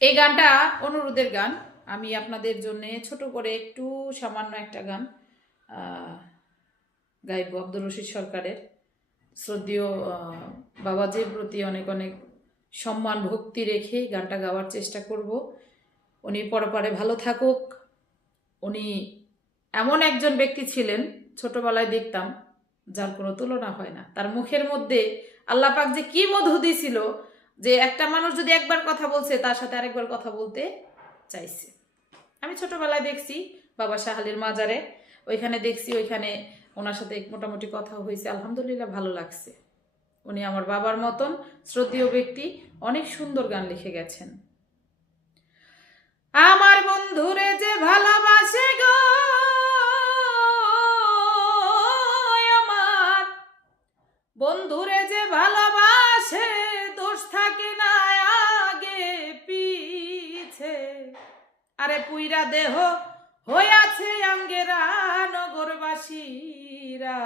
এই গানটা অনুরোধের গান। আমি আপনাদের জন্য ছোট করে একটু সামান্য একটা গান গাইব আব্দুর রশিদ সরকারের। শ্রদ্ধেয় বাবাজির প্রতি অনেক অনেক সম্মান ভক্তি রেখে গানটা গাওয়ার চেষ্টা করব। উনি পরপারে ভালো থাকুক। উনি এমন একজন ব্যক্তি ছিলেন, ছোটবেলায় দেখতাম যার কোনো তুলনা হয় না। তার মুখের মধ্যে আল্লাহ পাক যে কি মধু দিয়েছিল, যে একটা মানুষ যদি একবার কথা বলছে তার সাথে আরেকবার কথা বলতে চাইছে। আমি ছোটবেলায় দেখছি বাবা শাহালির মাজারে, ওইখানে দেখছি, ওইখানে ওনার সাথে মোটামুটি কথা হয়েছে, আলহামদুলিল্লাহ ভালো লাগছে। উনি আমার বাবার মতন শ্রদ্ধেয় ব্যক্তি, অনেক সুন্দর গান লিখে গেছেন। আমার বন্ধুরে যে ভালোবাসে গো, আমার বন্ধুরে যে ভালোবাসে, দোষ থাকে না আগে পিছে। আরে পুইরা দেহ হইয়াছে আঙ্গেরা নগরবাসীরা,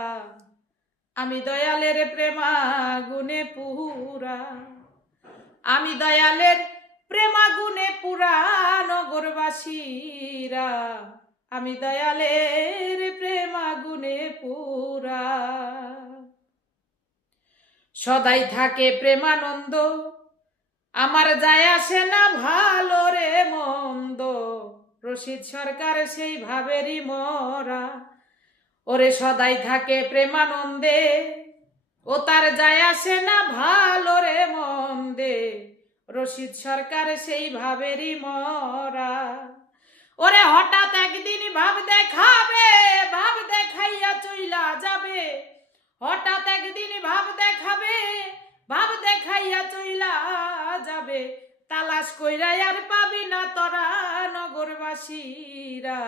আমি দয়ালের প্রেমাগুনে পুরা, আমি দয়ালের প্রেমাগুনে পুরা নগরবাসীরা, আমি দয়ালের প্রেমাগুনে পুরা। সদাই থাকে প্রেমানন্দ, আমার যায় আসে না ভালো রে মন্দ, রশিদ সরকার সেই ভাবেরই মরা। ওরে সদাই থাকে প্রেমানন্দে, ও তার যায় আসে না ভালো রে মন্দে, রশিদ সরকার সেই ভাবেরই মরা। ওরে হঠাৎ একদিন ভাব দেখাবে, ভাব দেখাইয়া চইলা যাবে, হঠাৎ একদিন ভাব দেখাবে, ভাব দেখাইয়া চইলা যাবে, তালাশ কইরা আর পাবি না তোরা নগরবাসীরা,